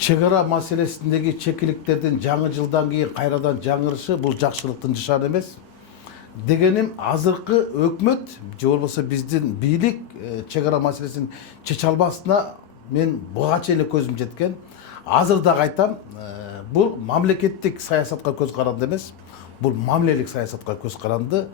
Чегара маселесиндеги чекиликтердин жаңы жылдан кийин кайрадан жаңырышы бул жакшылыктын нышаны эмес. Дегеним азыркы өкмөт же болбосо биздин бийлик чегара маселесин чече албасына мен буга чейин көзүм жеткен. Азыр да айтам, бул мамлекеттик саясатка көз каранды эмес, бул мамилелик саясатка көз каранды.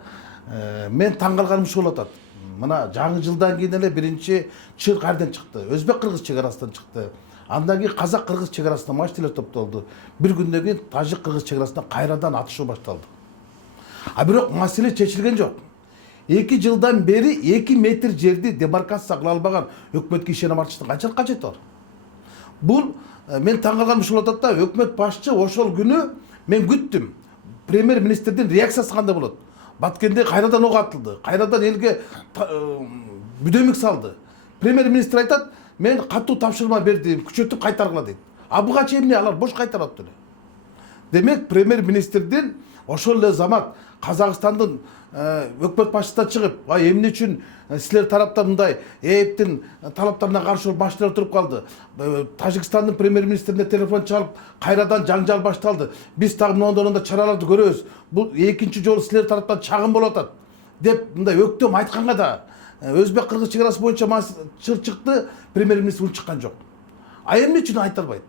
Мен таң калганым ушул болуп атат. Мына жаңы жылдан кийин эле биринчи чыр кайерден чыкты? Өзбек-кыргыз чегарасынан чыкты. Андан кийин казак-кыргыз чегарасына машиналар топтолду. Бир күндөн кийин тажик-кыргыз чегарасына кайрадан атышуу башталды. А бирок маселе чечилген жок. 2 жылдан бери 2 метр жерди демаркация кыла албаган өкмөткө ишеним артыштын канчалык кажети бар? Бул мен таң калганым ушул болуп атат да, өкмөт башчы ошол күнү мен күттүм. Премьер-министрдин реакциясы кандай болот? Баткенде кайрадан ок атылды, кайрадан элге бүдөмүк салды. Премьер-министр айтат, мен катуу тапшырма бердим, күчөтүп кайтаргыла дейт. А буга чейин эмне алар бош кайтарат эле. Демек премьер-министрдин ошол эле замат Казакстандын өкмөт башчысына чыгып, эмне үчүн силер тараптан мындай ээптин талаптарына каршы машиналар туруп калды. Тажикстандын премьер-министрине телефон чалып, кайрадан жаңжал башталды. Биз дагы мондон чараларды көрөбүз. Бул экинчи жолу силер тараптан чагым болуп атат деп мындай өктөм айтканга да өзбек-кыргыз чегарасы боюнча чыр чыкты, премьер-министр чыккан жок. А эмне үчүн айта албайт?